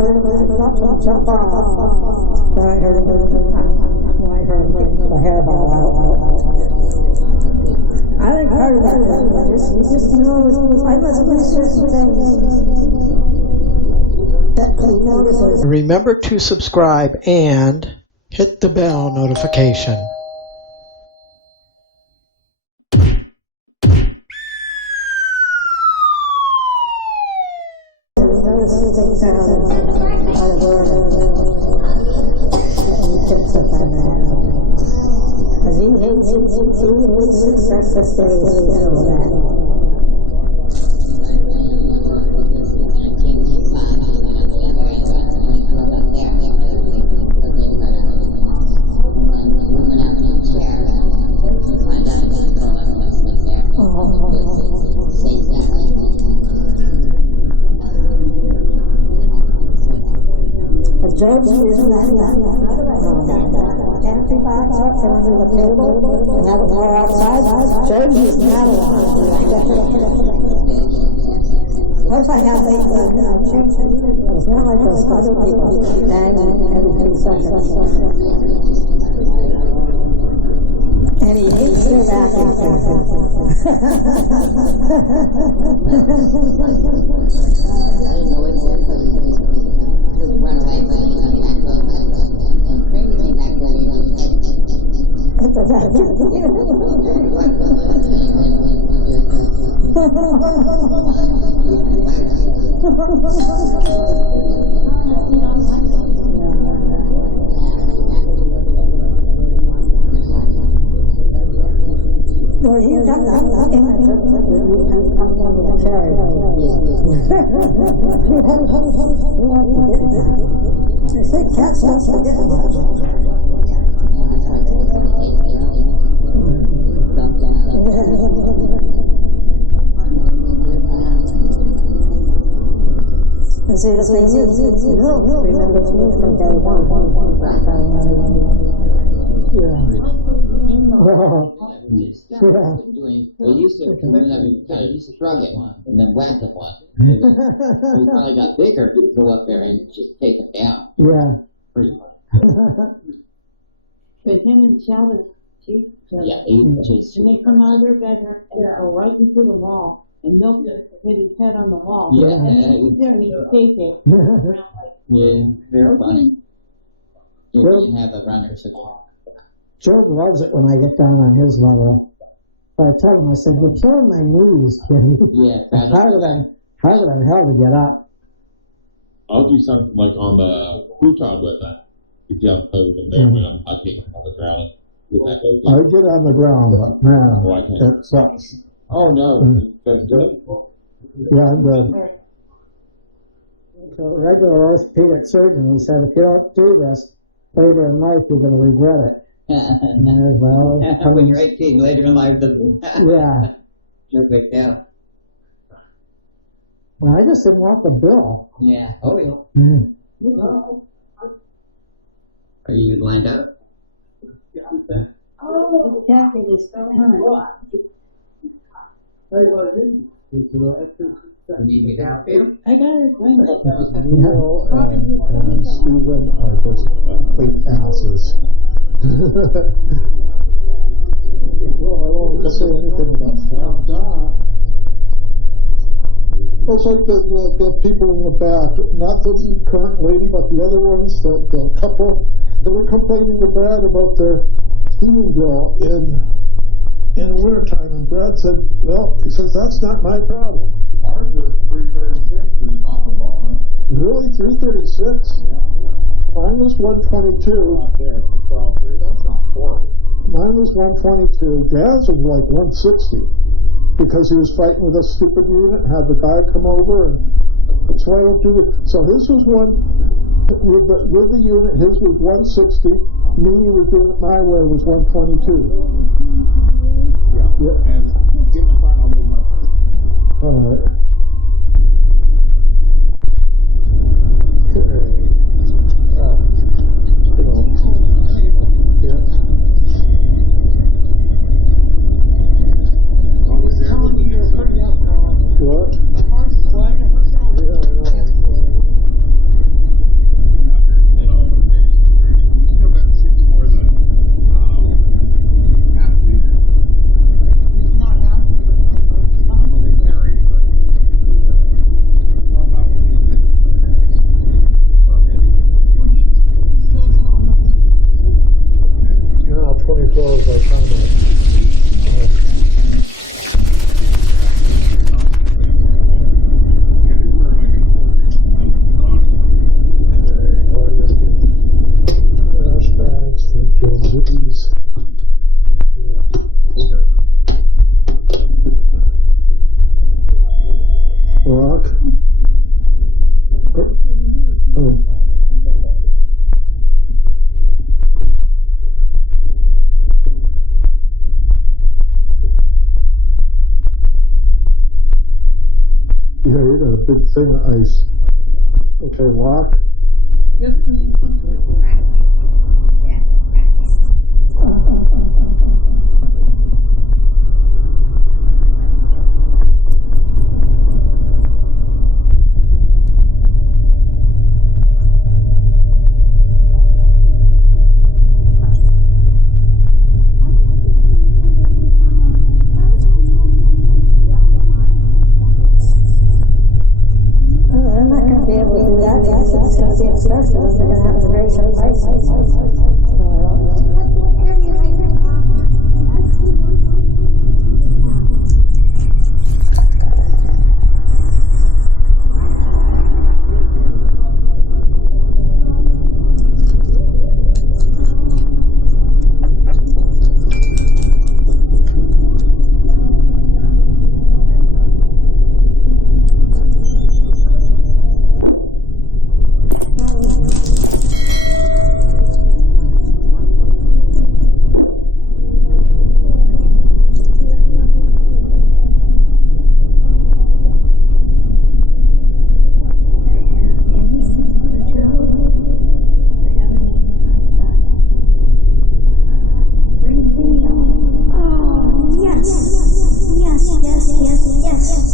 heard him jump off. Then I heard him get the hairball out. I think part of that is just to know I must do certain things that he notices. Remember to subscribe and hit the bell notification. George used that empty box up under the table and have it more outside. George used that a lot. What if I have a change? It's not like those other people nagging every 2 seconds. And he hates your vacuum cleaner. Run away, but he comes back home. And crazy back there, he was I think cats don't forget much. And see, the thing is, remember to me from day one. They used to shrug it and then whack it one. We finally got bigger to go up there and just take it down. Yeah. Pretty much. But him and Chavez chase each other. Yeah, they used to chase. And they come out of their bedroom and go right into the wall. And Milk just hit his head on the wall. Yeah. And he's there and he'd take it. Yeah, they're funny. Yeah, we didn't have a runner, so. George loves it when I get down on his level. But I tell him, I said, "You're killing my knees, Kenny." Yeah, harder than hell to get up. I'll do something like on the futon with that. If you have to play with them there when I'm taking on the ground. I get on the ground, but man, it sucks. Oh no, that's good. Yeah, I'm good. So a regular orthopedic surgeon, he said, if you don't do this later in life, you're going to regret it. Well, when you're 18, later in life, yeah. No big deal. Well, I just didn't want the bill. Yeah. Oh, yeah. Mm. Are you lined up? Oh, the jacket is so hard. You need me to help you? I got it. Neil and Stephen are just complete asses. Well, I won't say anything about that. It's like the people in the back, not the current lady, but the other ones, the couple, they were complaining to Brad about their heating bill in the wintertime, and Brad said, well, he says, that's not my problem. Ours was 336 in the top of all. Really? 336? Mine was 122. Not there, that's not horrible. Mine was 122. Dad's was like 160 because he was fighting with a stupid unit and had the guy come over, and that's why I don't do it. So his was one with the unit. His was 160. Me, you were doing it my way, was 122. Yeah. And get in front, I'll move my phone. All right. What? Yeah, I know. big thing of ice. Okay, lock. I'm not going to be able to do that. It's going to be expensive. I'm going to have to raise the prices. Yes.